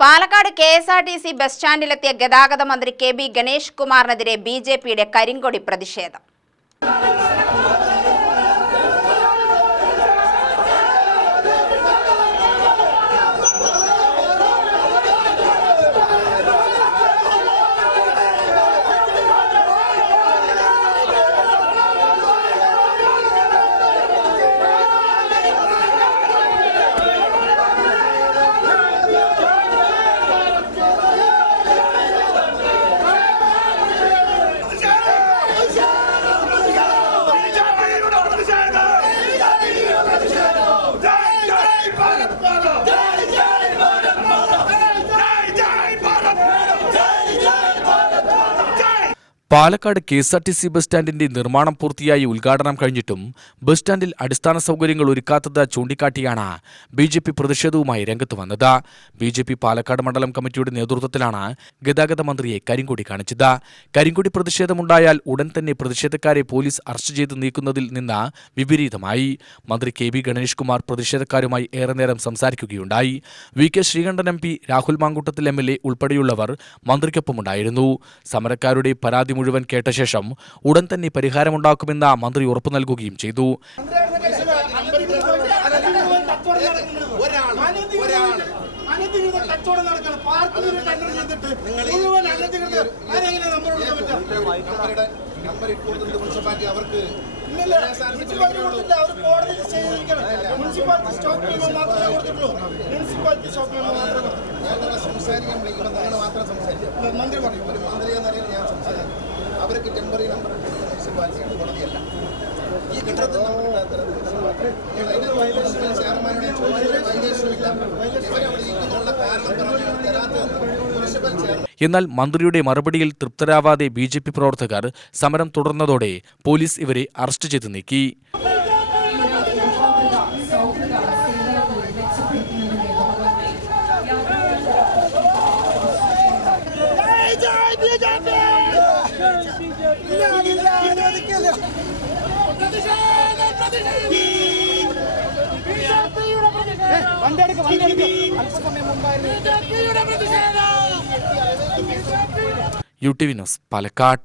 Palakkad KSRTC bus സ്റ്റാൻഡിലെത്തിയ ഗതാഗത മന്ത്രി KB Ganesh കുമാറിനെതിരെ BJPയുടെ കരിങ്കൊടി പ്രതിഷേധം. പാലക്കാട് KSRTC ബസ് സ്റ്റാൻഡിന്റെ നിർമ്മാണം പൂർത്തിയായി ഉദ്ഘാടനം കഴിഞ്ഞിട്ടും ബസ് സ്റ്റാൻഡിൽ അടിസ്ഥാന സൗകര്യങ്ങൾ ഒരുക്കാത്തത് ചൂണ്ടിക്കാട്ടിയാണ് BJP പ്രതിഷേധവുമായി രംഗത്ത് വന്നത്. BJP പാലക്കാട് മണ്ഡലം കമ്മിറ്റിയുടെ നേതൃത്വത്തിലാണ് ഗതാഗത മന്ത്രിയെ കരിങ്കൊടി കാണിച്ചത്. കരിങ്കൊടി പ്രതിഷേധമുണ്ടായാൽ ഉടൻ തന്നെ പ്രതിഷേധക്കാരെ പോലീസ് അറസ്റ്റ് ചെയ്ത് നീക്കുന്നതിൽ നിന്ന് വിപരീതമായി മന്ത്രി KB ഗണേഷ് കുമാർ പ്രതിഷേധക്കാരുമായി ഏറെ നേരം സംസാരിക്കുകയുണ്ടായി. VK Sreekandan MP, Rahul Mamkootathil MLA ഉൾപ്പെടെയുള്ളവർ മന്ത്രിക്കൊപ്പമുണ്ടായിരുന്നു. സമരക്കാരുടെ പരാതി മുഴുവൻ കേട്ട ശേഷം ഉടൻ തന്നെ പരിഹാരമുണ്ടാക്കുമെന്ന് മന്ത്രി ഉറപ്പു നൽകുകയും ചെയ്തു. അവർക്ക് ടെമ്പററി നമ്പർ മുനിസിപ്പാലിറ്റിയാണ്, കോടതിയല്ല. ഈ ഘട്ടത്തിൽ എന്നാൽ മന്ത്രിയുടെ മറുപടിയിൽ തൃപ്തരാവാതെ BJP പ്രവർത്തകർ സമരം തുടർന്നതോടെ പോലീസ് ഇവരെ അറസ്റ്റ് ചെയ്ത് നീക്കി. UTV news, Palakkad.